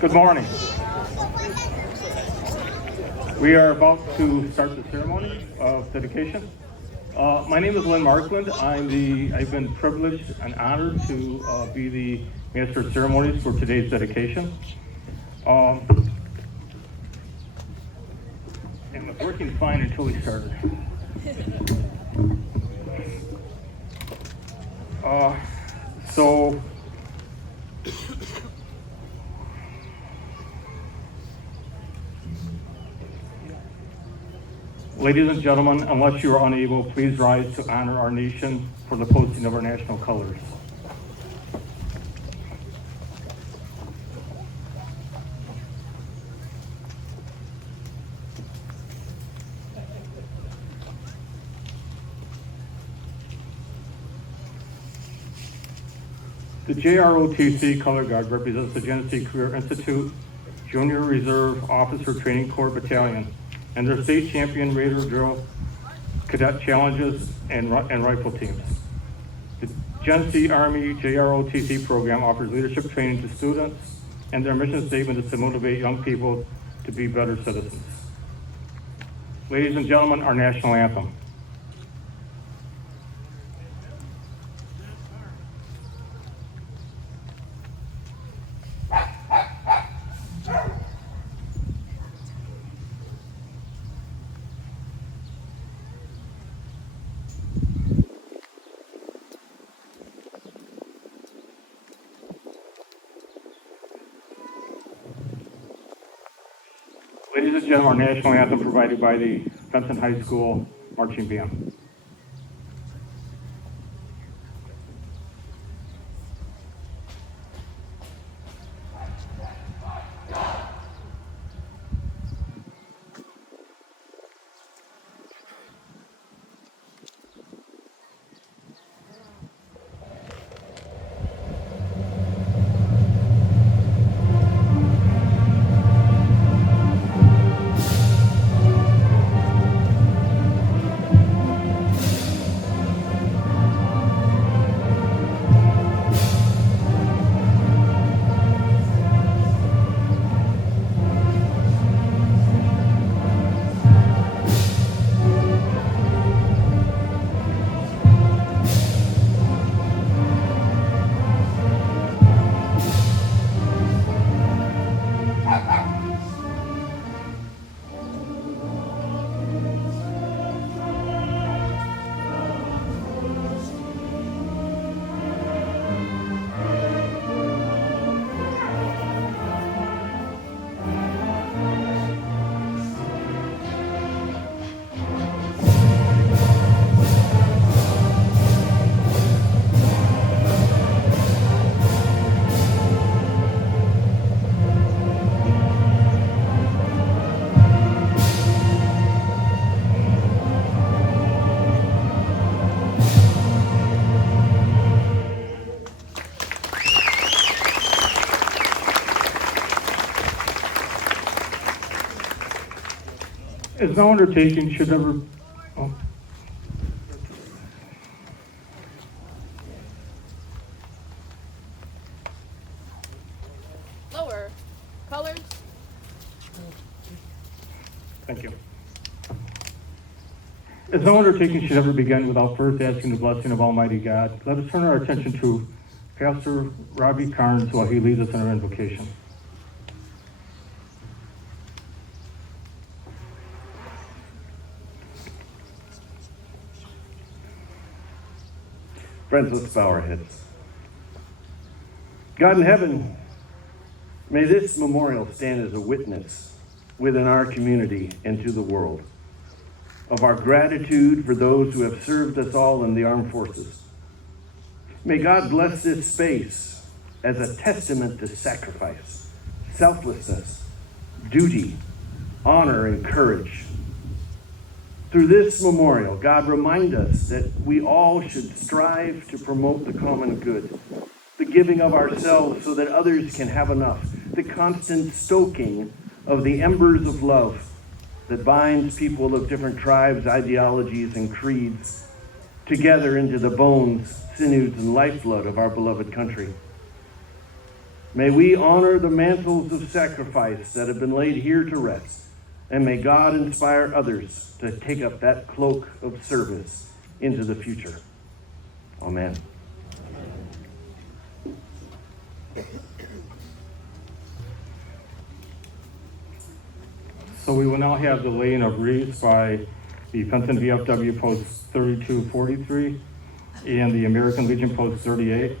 Good morning. We are about to start the ceremony of dedication. My name is Lynn Markland. I've been privileged and honored to be the Master of Ceremonies for today's dedication. And it was working fine until we started. Ladies and gentlemen, unless you are unable, please rise to honor our nation for the posting of our national colors. The JROTC Color Guard represents the Genesee Career Institute Junior Reserve Officer Training Corps Battalion and their state champion Raider Drill Cadet Challenges and Rifle teams. The Genesee Army JROTC program offers leadership training to students, and their mission statement is to motivate young people to be better citizens. Ladies and gentlemen, our national anthem. Ladies and gentlemen, our national anthem provided by the Fenton High School Marching Band. As no undertaking should ever. Lower. Colors. Thank you. As no undertaking should ever begin without first asking the blessing of Almighty God, let us turn our attention to Pastor Robbie Carnes while he leads us in our invocation. Friends, let's bow our heads. God in heaven, may this memorial stand as a witness within our community and to the world of our gratitude for those who have served us all in the armed forces. May God bless this space as a testament to sacrifice, selflessness, duty, honor, and courage. Through this memorial, God remind us that we all should strive to promote the common good, the giving of ourselves so that others can have enough, the constant stoking of the embers of love that binds people of different tribes, ideologies, and creeds together into the bones, sinews, and lifeblood of our beloved country. May we honor the mantles of sacrifice that have been laid here to rest, and may God inspire others to take up that cloak of service into the future. Amen. So we will now have the laying of wreaths by the Fenton VFW Post 3243 and the American Legion Post 38.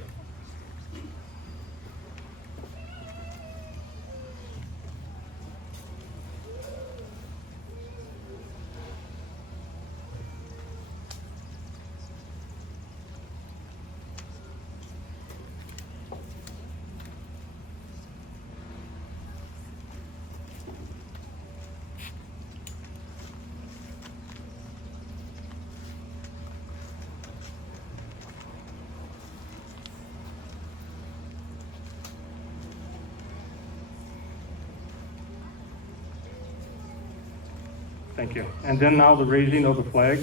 Thank you. And then now the raising of the flag.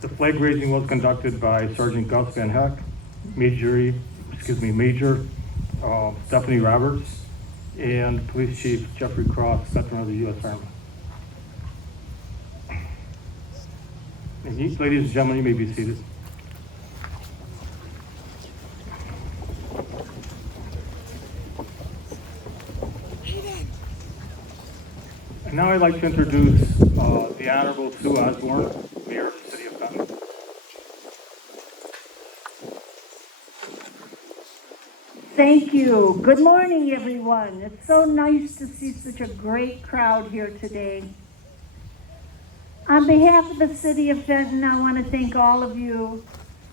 The flag raising was conducted by Sergeant Gus Van Heck, Major Stephanie Roberts, and Police Chief Jeffrey Cross, veteran of the U.S. Army. And you, ladies and gentlemen, you may be seated. And now I'd like to introduce the Honorable Sue Osborne, Mayor of the City of Fenton. Thank you. Good morning, everyone. It's so nice to see such a great crowd here today. On behalf of the City of Fenton, I want to thank all of you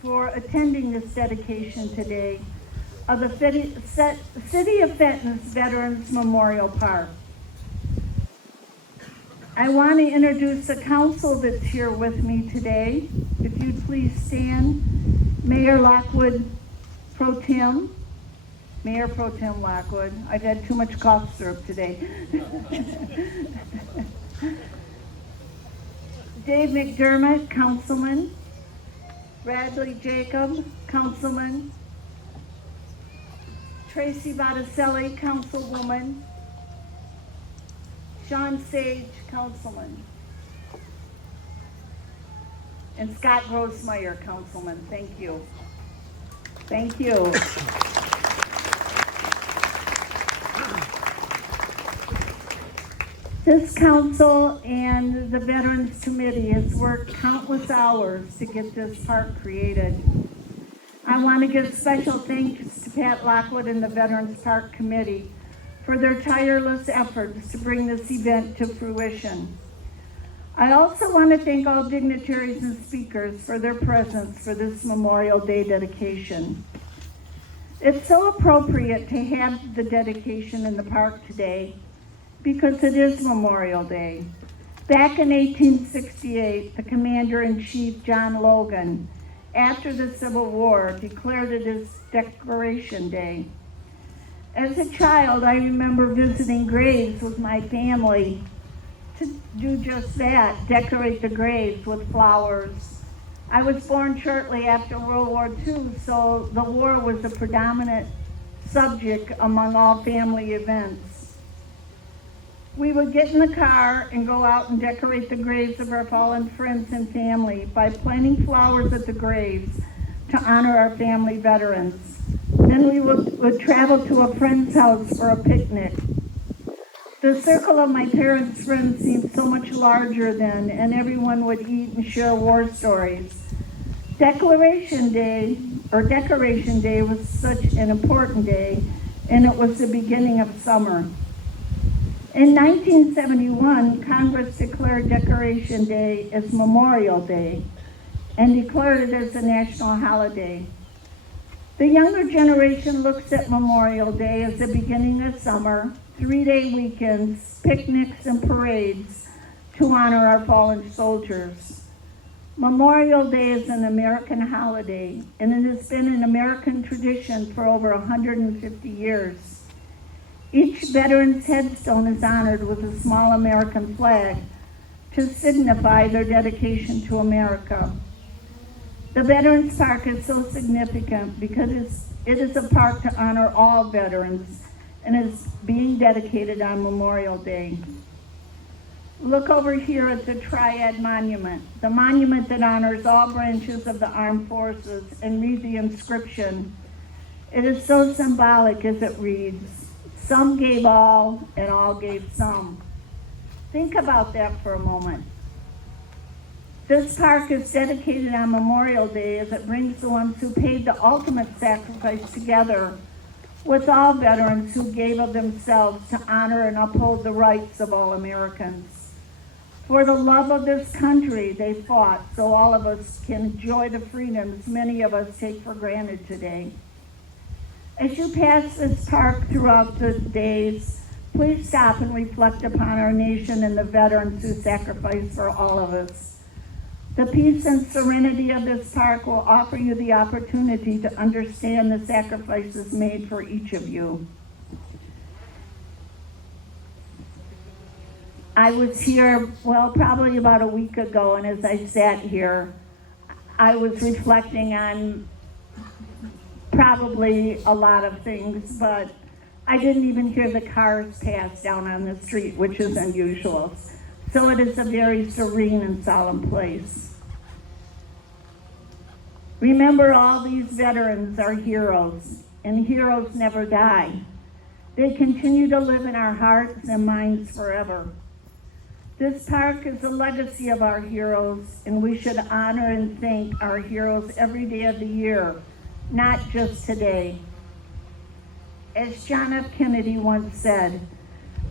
for attending this dedication today of the City of Fenton's Veterans Memorial Park. I want to introduce the council that's here with me today. If you'd please stand. Mayor Lockwood Pro Tem. Mayor Pro Tem Lockwood. I've had too much cough syrup today. Dave McDermott, Councilman. Bradley Jacob, Councilman. Tracy Botticelli, Councilwoman. Sean Sage, Councilman. And Scott Grossmeyer, Councilman. Thank you. Thank you. This council and the Veterans Committee has worked countless hours to get this park created. I want to give special thanks to Pat Lockwood and the Veterans Park Committee for their tireless efforts to bring this event to fruition. I also want to thank all dignitaries and speakers for their presence for this Memorial Day dedication. It's so appropriate to have the dedication in the park today because it is Memorial Day. Back in 1868, the Commander-in-Chief, John Logan, after the Civil War, declared it as Decoration Day. As a child, I remember visiting graves with my family to do just that, decorate the graves with flowers. I was born shortly after World War II, so the war was a predominant subject among all family events. We would get in the car and go out and decorate the graves of our fallen friends and family by planting flowers at the graves to honor our family veterans. Then we would travel to a friend's house for a picnic. The circle of my parents' friends seemed so much larger then, and everyone would eat and share war stories. Decoration Day was such an important day, and it was the beginning of summer. In 1971, Congress declared Decoration Day as Memorial Day and declared it as a national holiday. The younger generation looks at Memorial Day as the beginning of summer, 3-day weekends, picnics, and parades to honor our fallen soldiers. Memorial Day is an American holiday, and it has been an American tradition for over 150 years. Each veteran's headstone is honored with a small American flag to signify their dedication to America. The Veterans Park is so significant because it is a park to honor all veterans and is being dedicated on Memorial Day. Look over here at the Triad Monument, the monument that honors all branches of the armed forces, and read the inscription. It is so symbolic as it reads, "Some gave all, and all gave some." Think about that for a moment. This park is dedicated on Memorial Day as it brings the ones who paid the ultimate sacrifice together with all veterans who gave of themselves to honor and uphold the rights of all Americans. For the love of this country, they fought so all of us can enjoy the freedoms many of us take for granted today. As you pass this park throughout the days, please stop and reflect upon our nation and the veterans who sacrificed for all of us. The peace and serenity of this park will offer you the opportunity to understand the sacrifices made for each of you. I was here, well, probably about a week ago, and as I sat here, I was reflecting on probably a lot of things, but I didn't even hear the cars pass down on the street, which is unusual. So it is a very serene and solemn place. Remember, all these veterans are heroes, and heroes never die. They continue to live in our hearts and minds forever. This park is a legacy of our heroes, and we should honor and thank our heroes every day of the year, not just today. As John F. Kennedy once said,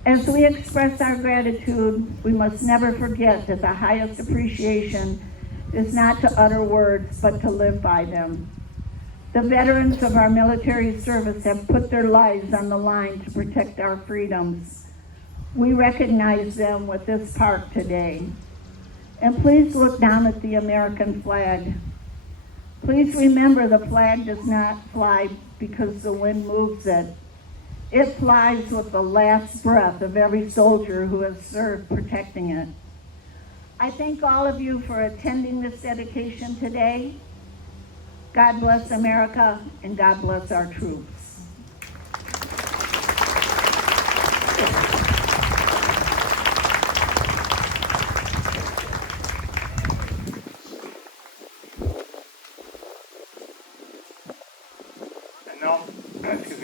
as we express our gratitude, we must never forget that the highest appreciation is not to utter words, but to live by them. The veterans of our military service have put their lives on the line to protect our freedoms. We recognize them with this park today. And please look down at the American flag. Please remember, the flag does not fly because the wind moves it. It flies with the last breath of every soldier who has served protecting it. I thank all of you for attending this dedication today. God bless America, and God bless our troops.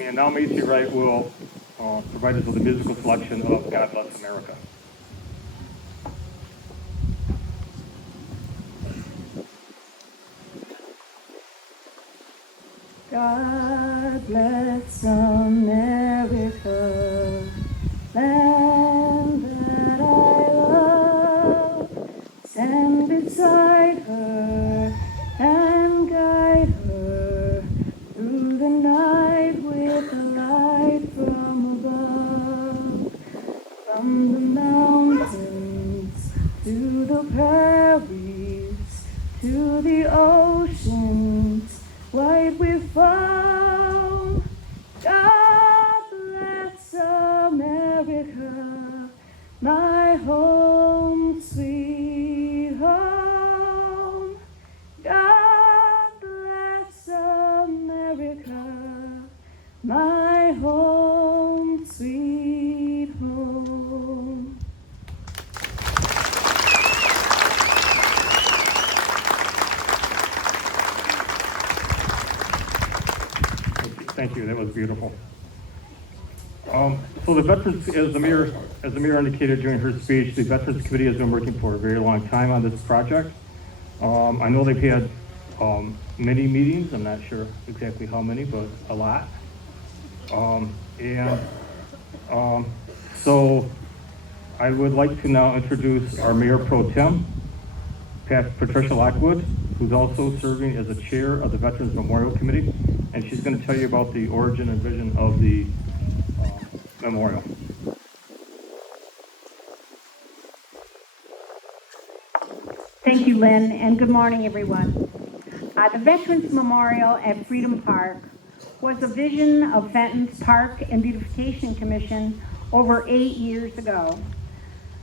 And now Macy Wright will provide us with a musical selection of God Bless America. God bless America, land that I love. Stand beside her and guide her through the night with a light from above. From the mountains to the prairies to the oceans, white with foam. God bless America, my home, sweet home. God bless America, my home, sweet home. Thank you. That was beautiful. So the Veterans, as the mayor indicated during her speech, the Veterans Committee has been working for a very long time on this project. I know they've had many meetings. I'm not sure exactly how many, but a lot. So I would like to now introduce our Mayor Pro Tem, Patricia Lockwood, who's also serving as the chair of the Veterans Memorial Committee, and she's going to tell you about the origin and vision of the memorial. Thank you, Lynn, and good morning, everyone. The Veterans Memorial at Freedom Park was a vision of Fenton's Park and Beautification Commission over 8 years ago.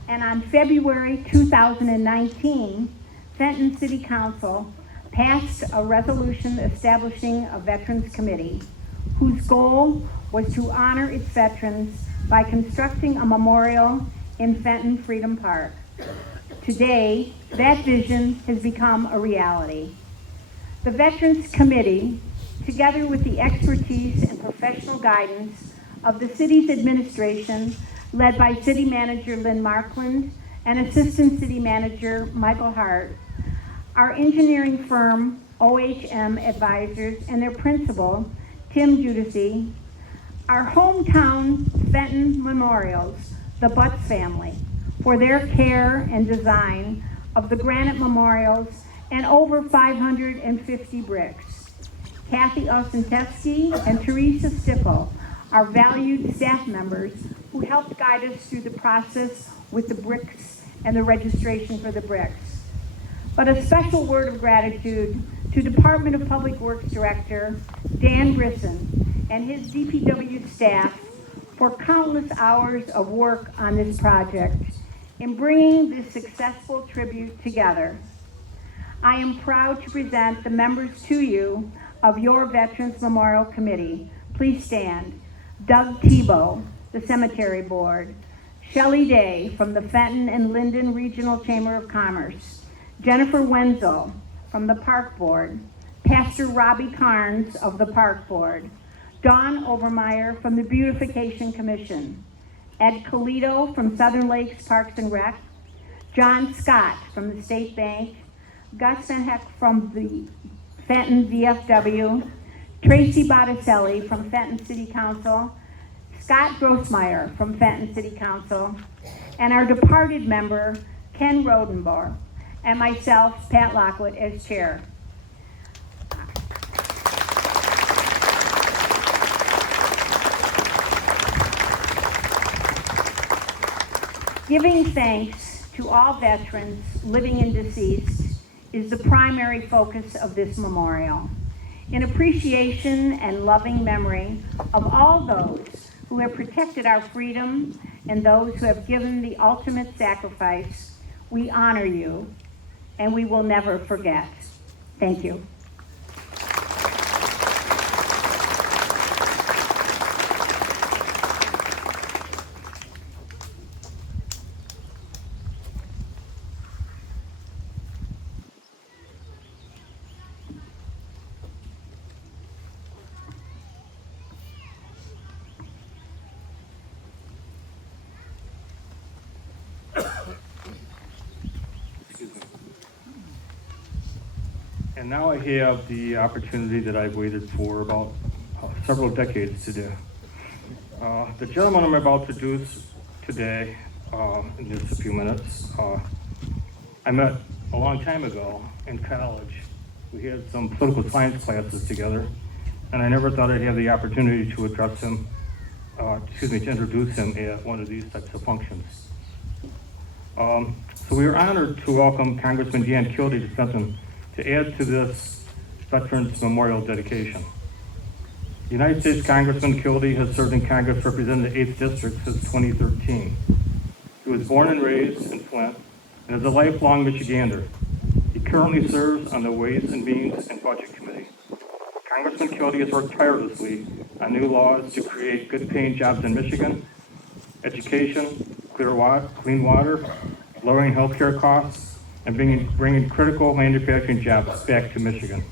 And on February 2019, Fenton City Council passed a resolution establishing a Veterans Committee whose goal was to honor its veterans by constructing a memorial in Fenton Freedom Park. Today, that vision has become a reality. The Veterans Committee, together with the expertise and professional guidance of the city's administration, led by City Manager Lynn Markland and Assistant City Manager Michael Hart, our engineering firm, OHM Advisors, and their principal, Tim Judici, our hometown Fenton Memorials, the Butts family, for their care and design of the granite memorials and over 550 bricks. Kathy Ostentewski and Teresa Stickle, our valued staff members who helped guide us through the process with the bricks and the registration for the bricks. But a special word of gratitude to Department of Public Works Director Dan Brisson and his DPW staff for countless hours of work on this project in bringing this successful tribute together. I am proud to present the members to you of your Veterans Memorial Committee. Please stand. Doug Tebow, the Cemetery Board. Shelley Day from the Fenton and Linden Regional Chamber of Commerce. Jennifer Wenzel from the Park Board. Pastor Robbie Carnes of the Park Board. Dawn Overmeyer from the Beautification Commission. Ed Colito from Southern Lakes Parks and Rec. John Scott from the State Bank. Gus Van Heck from the Fenton VFW. Tracy Botticelli from Fenton City Council. Scott Grossmeyer from Fenton City Council. And our departed member, Ken Rodenborg. And myself, Pat Lockwood, as chair. Giving thanks to all veterans, living and deceased, is the primary focus of this memorial. In appreciation and loving memory of all those who have protected our freedom and those who have given the ultimate sacrifice, we honor you, and we will never forget. Thank you. And now I have the opportunity that I've waited for about several decades to do. The gentleman I'm about to introduce today, in just a few minutes, I met a long time ago in college. We had some political science classes together, and I never thought I'd have the opportunity to address him, to introduce him at one of these types of functions. So we are honored to welcome Congressman Dan Kildee to Fenton to add to this Veterans Memorial dedication. United States Congressman Kildee has served in Congress representing the 8th District since 2013. He was born and raised in Flint and is a lifelong Michigander. He currently serves on the Ways and Means and Budget Committee. Congressman Kildee has worked tirelessly on new laws to create good-paying jobs in Michigan, education, clean water, lowering healthcare costs, and bringing critical manufacturing jobs back to Michigan.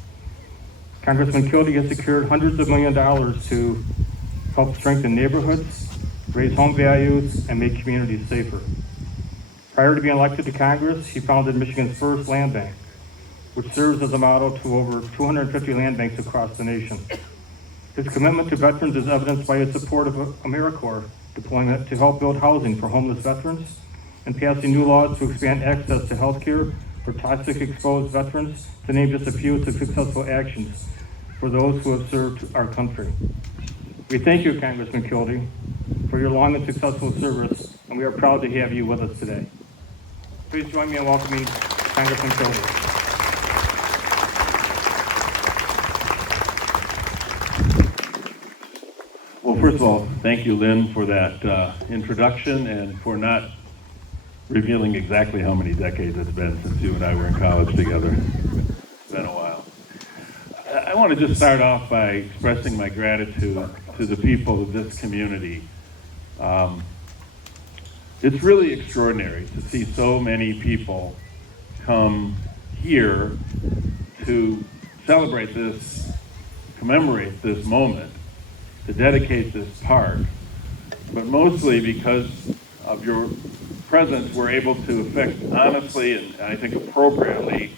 Congressman Kildee has secured hundreds of millions of dollars to help strengthen neighborhoods, raise home values, and make communities safer. Prior to being elected to Congress, he founded Michigan's first land bank, which serves as a model to over 250 land banks across the nation. His commitment to veterans is evidenced by his support of AmeriCorps deployment to help build housing for homeless veterans and passing new laws to expand access to health care for toxic exposed veterans, to name just a few of the successful actions for those who have served our country. We thank you, Congressman Kildee, for your long and successful service, and we are proud to have you with us today. Please join me in welcoming Congressman Kildee. Well, first of all, thank you, Lynn, for that introduction and for not revealing exactly how many decades it's been since you and I were in college together. It's been a while. I want to just start off by expressing my gratitude to the people of this community. It's really extraordinary to see so many people come here to celebrate this, commemorate this moment, to dedicate this park, but mostly because of your presence, we're able to honestly and I think appropriately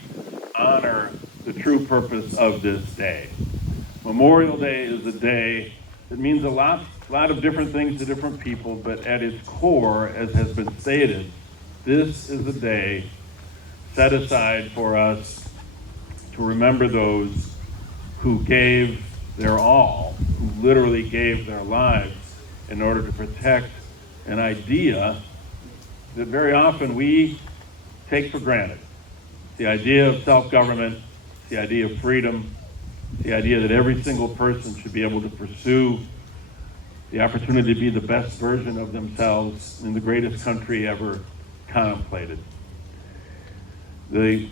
honor the true purpose of this day. Memorial Day is a day that means a lot of different things to different people, but at its core, as has been stated, this is a day set aside for us to remember those who gave their all, who literally gave their lives in order to protect an idea that very often we take for granted. The idea of self-government, the idea of freedom, the idea that every single person should be able to pursue the opportunity to be the best version of themselves in the greatest country ever contemplated. The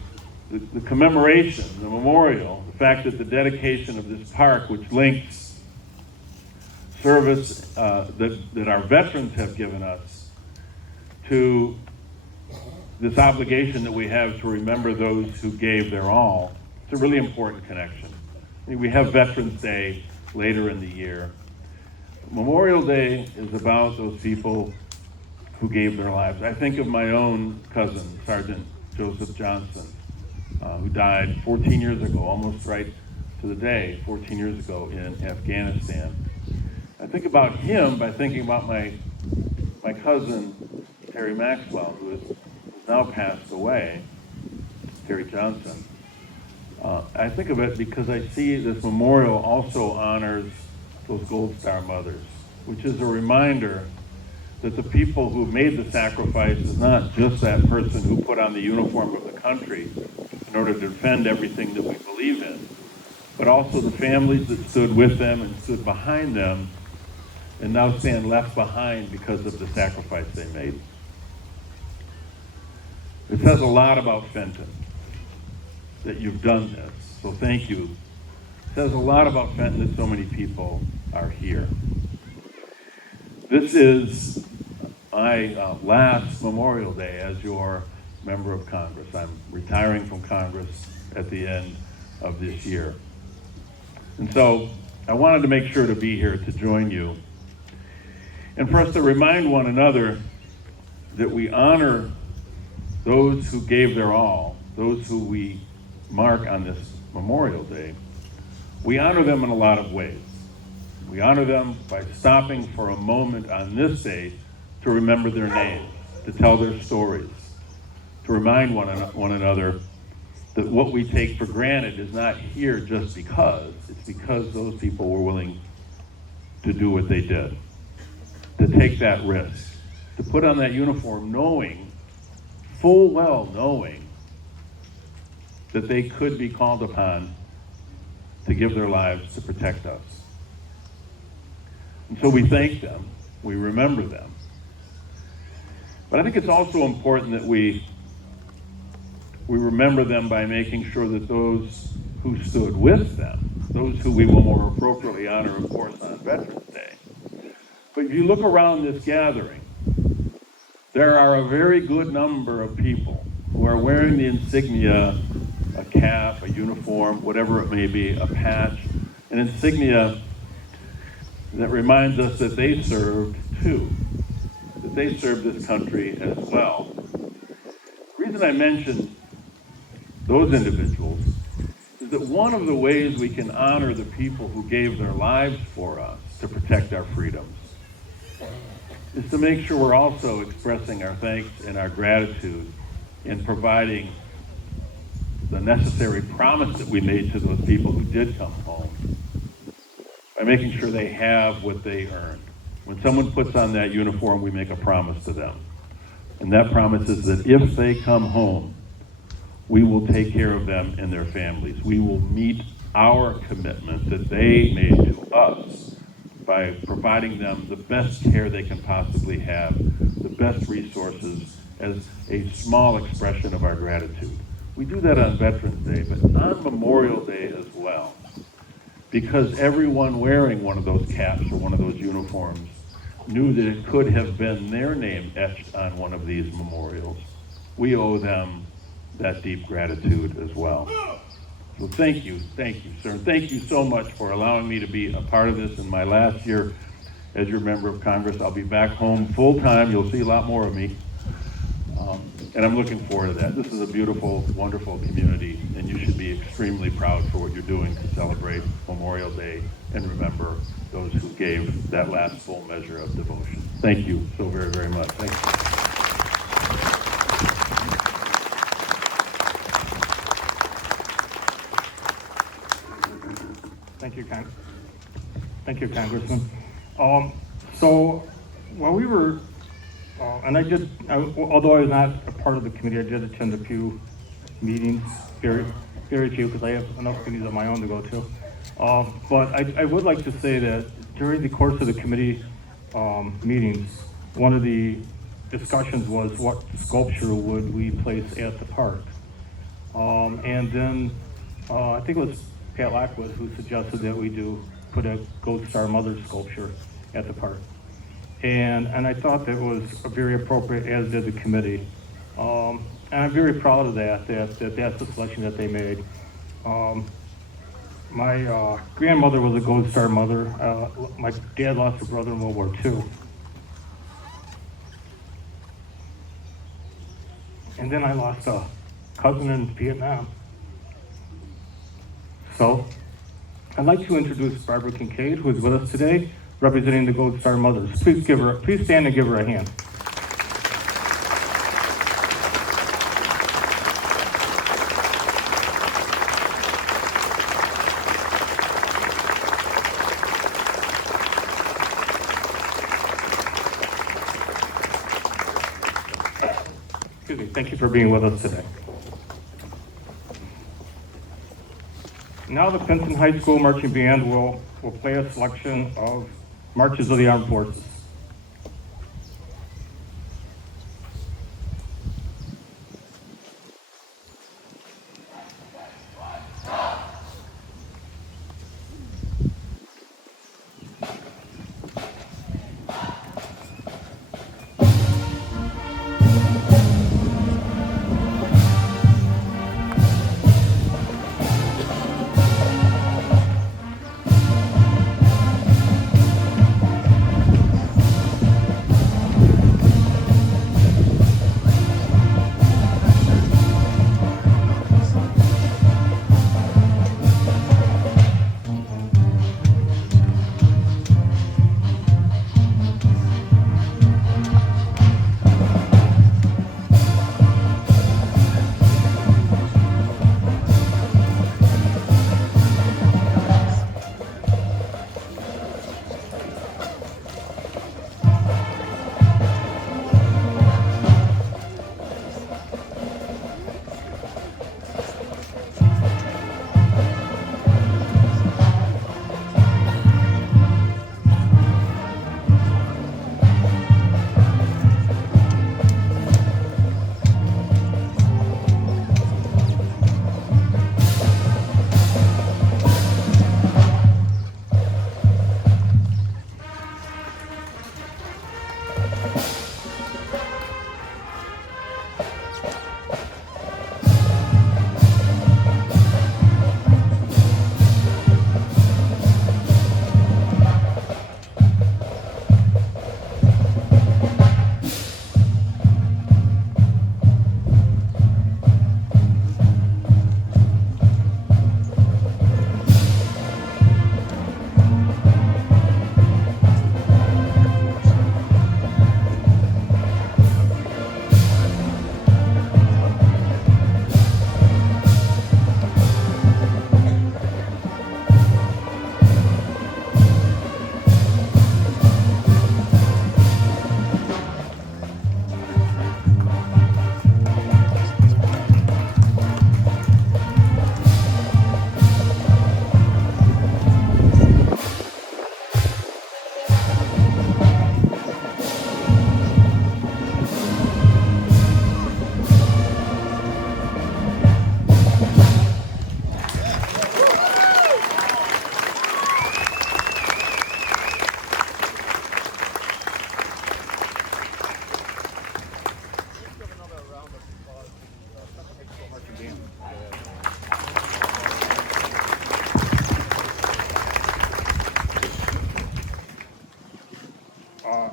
the commemoration, the memorial, the fact that the dedication of this park, which links service that our veterans have given us to this obligation that we have to remember those who gave their all, it's a really important connection. I mean, we have Veterans Day later in the year. Memorial Day is about those people who gave their lives. I think of my own cousin, Sergeant Joseph Johnson, who died 14 years ago, almost right to the day, 14 years ago in Afghanistan. I think about him by thinking about my cousin, Terry Maxwell, who is now passed away, Terry Johnson. I think of it because I see this memorial also honors those Gold Star mothers, which is a reminder that the people who made the sacrifice is not just that person who put on the uniform of the country in order to defend everything that we believe in, but also the families that stood with them and stood behind them and now stand left behind because of the sacrifice they made. It says a lot about Fenton that you've done this, so thank you. It says a lot about Fenton that so many people are here. This is my last Memorial Day as your member of Congress. I'm retiring from Congress at the end of this year. And so I wanted to make sure to be here to join you and for us to remind one another that we honor those who gave their all, those who we mark on this Memorial Day. We honor them in a lot of ways. We honor them by stopping for a moment on this day to remember their names, to tell their stories, to remind one another that what we take for granted is not here just because, it's because those people were willing to do what they did, to take that risk, to put on that uniform knowing, full well knowing, that they could be called upon to give their lives to protect us. And so we thank them, we remember them. But I think it's also important that we remember them by making sure that those who stood with them, those who we will more appropriately honor, of course, on Veterans Day. But if you look around this gathering, there are a very good number of people who are wearing the insignia, a cap, a uniform, whatever it may be, a patch, an insignia that reminds us that they served too, that they served this country as well. The reason I mention those individuals is that one of the ways we can honor the people who gave their lives for us to protect our freedoms is to make sure we're also expressing our thanks and our gratitude in providing the necessary promise that we made to those people who did come home, by making sure they have what they earned. When someone puts on that uniform, we make a promise to them. And that promise is that if they come home, we will take care of them and their families. We will meet our commitment that they made to us by providing them the best care they can possibly have, the best resources, as a small expression of our gratitude. We do that on Veterans Day, but on Memorial Day as well. Because everyone wearing one of those caps or one of those uniforms knew that it could have been their name etched on one of these memorials. We owe them that deep gratitude as well. So thank you, sir. And thank you so much for allowing me to be a part of this in my last year as your member of Congress. I'll be back home full time. You'll see a lot more of me. And I'm looking forward to that. This is a beautiful, wonderful community, and you should be extremely proud for what you're doing to celebrate Memorial Day and remember those who gave that last full measure of devotion. Thank you so very, very much. Thank you. Thank you, Congressman. So while we were, although I was not a part of the committee, I did attend a few meetings, very few, because I have enough meetings of my own to go to. But I would like to say that during the course of the committee meetings, one of the discussions was what sculpture would we place at the park. And then I think it was Pat Lockwood who suggested that we put a Gold Star Mother sculpture at the park. And I thought that was very appropriate, as did the committee. And I'm very proud of that's the selection that they made. My grandmother was a Gold Star Mother. My dad lost a brother in World War II. And then I lost a cousin in Vietnam. So, I'd like to introduce Barbara Kincaid, who is with us today, representing the Gold Star Mothers. Please stand and give her a hand. Excuse me, thank you for being with us today. Now the Fenton High School Marching Band will play a selection of Marches of the Armed Forces.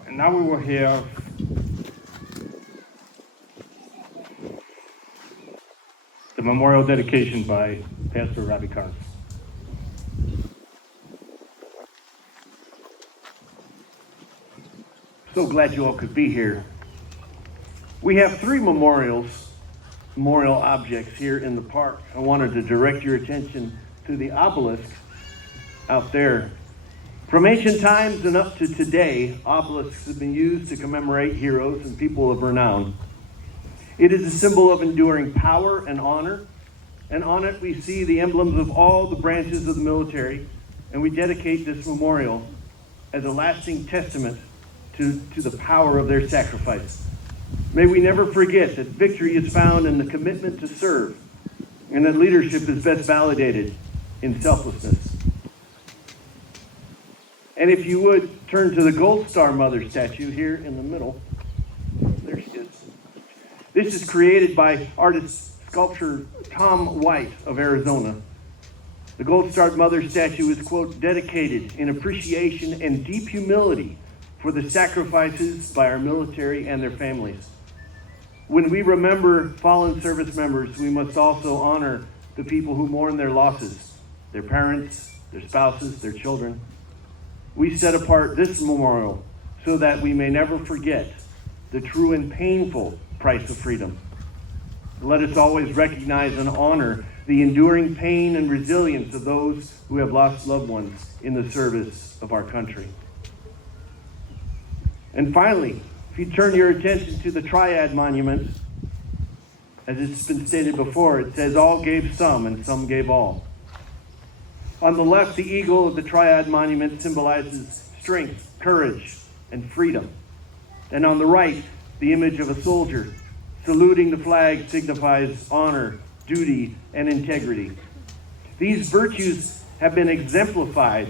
And now we will have the memorial dedication by Pastor Robbie Carnes. So glad you all could be here. We have three memorial objects here in the park. I wanted to direct your attention to the obelisk out there. From ancient times and up to today, obelisks have been used to commemorate heroes and people of renown. It is a symbol of enduring power and honor, and on it we see the emblems of all the branches of the military, and we dedicate this memorial as a lasting testament to the power of their sacrifice. May we never forget that victory is found in the commitment to serve and that leadership is best validated in selflessness. And if you would, turn to the Gold Star Mother statue here in the middle. There she is. This is created by artist sculptor Tom White of Arizona. The Gold Star Mother statue is, quote, dedicated in appreciation and deep humility for the sacrifices by our military and their families. When we remember fallen service members, we must also honor the people who mourn their losses, their parents, their spouses, their children. We set apart this memorial so that we may never forget the true and painful price of freedom. Let us always recognize and honor the enduring pain and resilience of those who have lost loved ones in the service of our country. And finally, if you turn your attention to the Triad Monument, as it's been stated before, it says all gave some and some gave all. On the left, the eagle of the Triad Monument symbolizes strength, courage, and freedom. And on the right, the image of a soldier saluting the flag signifies honor, duty, and integrity. These virtues have been exemplified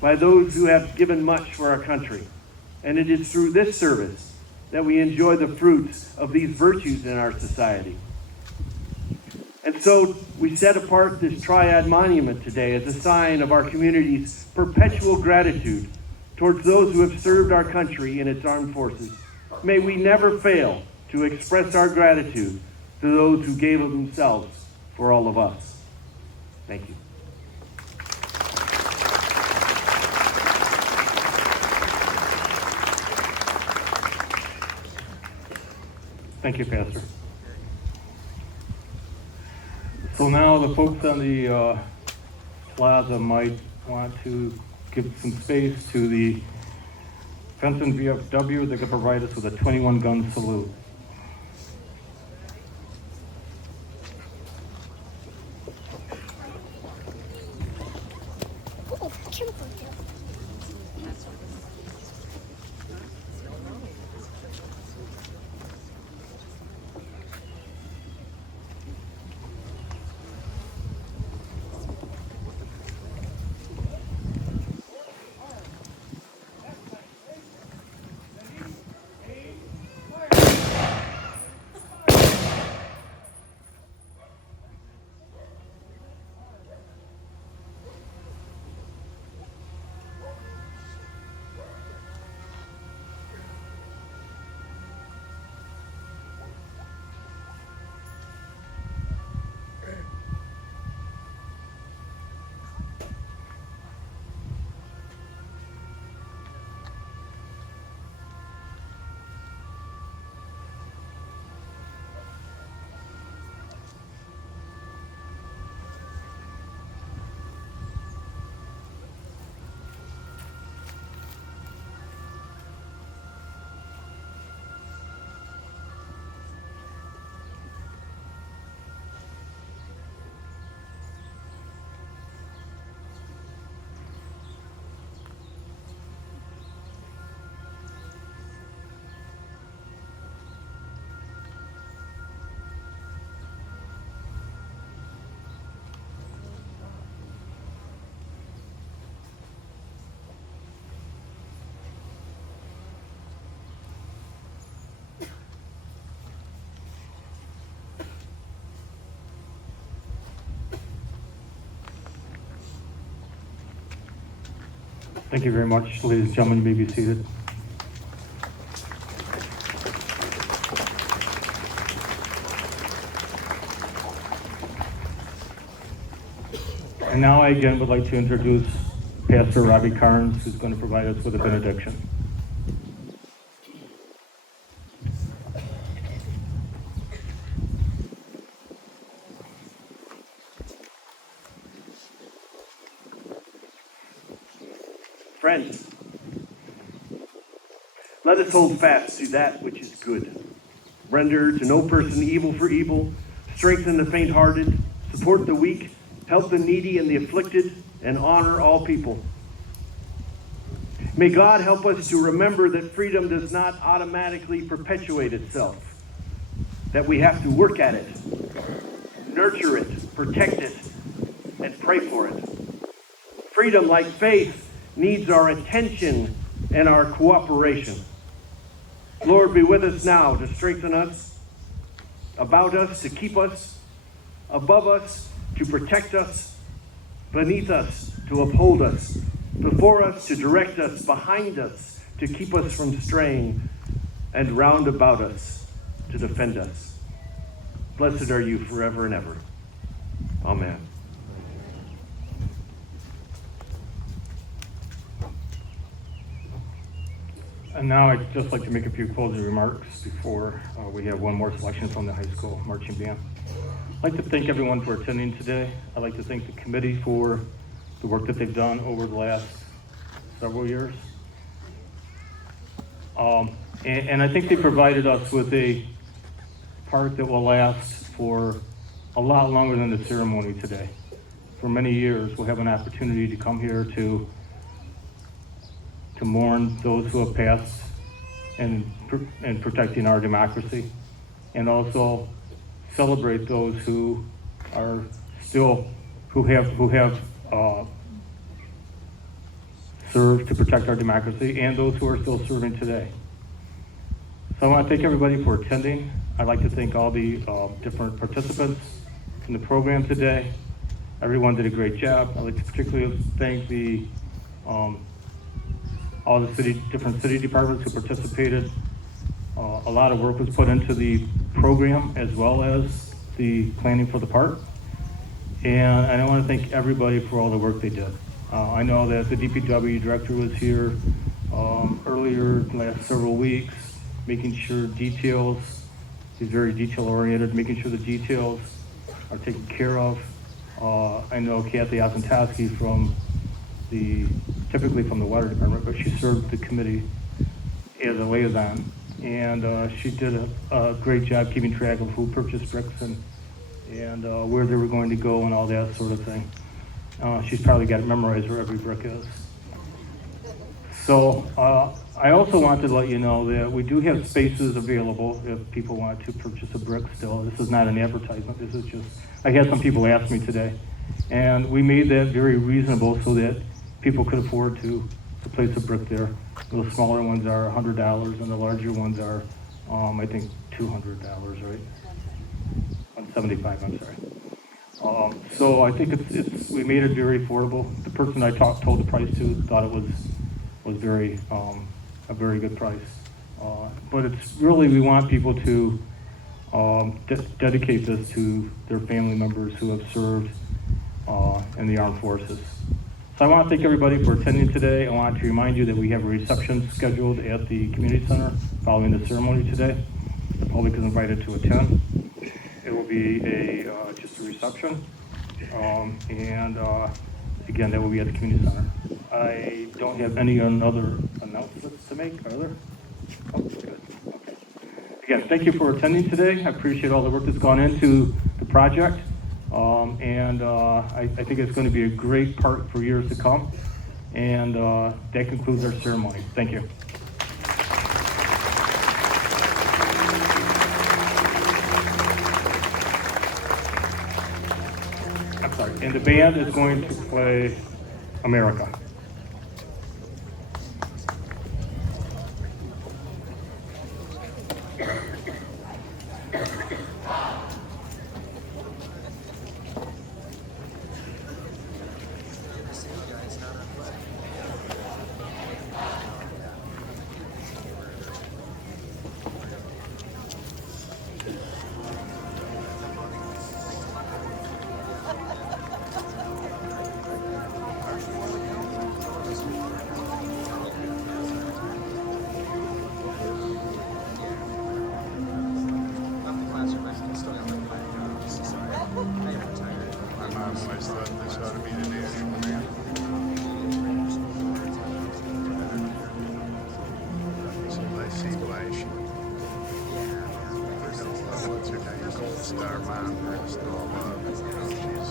by those who have given much for our country. And it is through this service that we enjoy the fruits of these virtues in our society. And so we set apart this Triad Monument today as a sign of our community's perpetual gratitude towards those who have served our country in its armed forces. May we never fail to express our gratitude to those who gave of themselves for all of us. Thank you. Thank you, Pastor. So now the folks on the plaza might want to give some space to the Fenton VFW that can provide us with a 21-gun salute. Thank you very much, ladies and gentlemen. You may be seated. And now I again would like to introduce Pastor Robbie Carnes, who's going to provide us with a benediction. Friends, let us hold fast to that which is good. Render to no person evil for evil. Strengthen the faint-hearted. Support the weak. Help the needy and the afflicted. And honor all people. May God help us to remember that freedom does not automatically perpetuate itself. That we have to work at it, nurture it, protect it, and pray for it. Freedom, like faith, needs our attention and our cooperation. Lord, be with us now to strengthen us, about us to keep us, above us to protect us, beneath us to uphold us, before us to direct us, behind us to keep us from straying, and round about us to defend us. Blessed are you forever and ever. Amen. And now I'd just like to make a few closing remarks before we have one more selection from the high school marching band. I'd like to thank everyone for attending today. I'd like to thank the committee for the work that they've done over the last several years. And I think they provided us with a park that will last for a lot longer than the ceremony today. For many years, we'll have an opportunity to come here to mourn those who have passed and protecting our democracy, and also celebrate those who are still, who have served to protect our democracy, and those who are still serving today. So I want to thank everybody for attending. I'd like to thank all the different participants in the program today. Everyone did a great job. I'd like to particularly thank the all the different city departments who participated. A lot of work was put into the program as well as the planning for the park. And I want to thank everybody for all the work they did. I know that the DPW director was here earlier the last several weeks, making sure details, he's very detail oriented, making sure the details are taken care of. I know Kathy Osentowski typically from the water department, but she served the committee as a liaison. And she did a great job keeping track of who purchased bricks and where they were going to go and all that sort of thing. She's probably got it memorized where every brick is. So I also want to let you know that we do have spaces available if people want to purchase a brick still. This is not an advertisement. This is just, I had some people ask me today. And we made that very reasonable so that people could afford to place a brick there. The smaller ones are $100 and the larger ones are, I think, $200, right? $175, I'm sorry. So I think we made it very affordable. The person I told the price to thought it was very a very good price. But it's really, we want people to dedicate this to their family members who have served in the armed forces. So I want to thank everybody for attending today. I want to remind you that we have a reception scheduled at the community center following the ceremony today. The public is invited to attend. It will be just a reception, and again, that will be at the community center. I don't have any other announcements to make, are there? Oh, good. Okay. Again, thank you for attending today. I appreciate all the work that's gone into the project, and I think it's going to be a great park for years to come. And that concludes our ceremony. Thank you. I'm sorry. And the band is going to play America. Star Mom, all love. You know, she's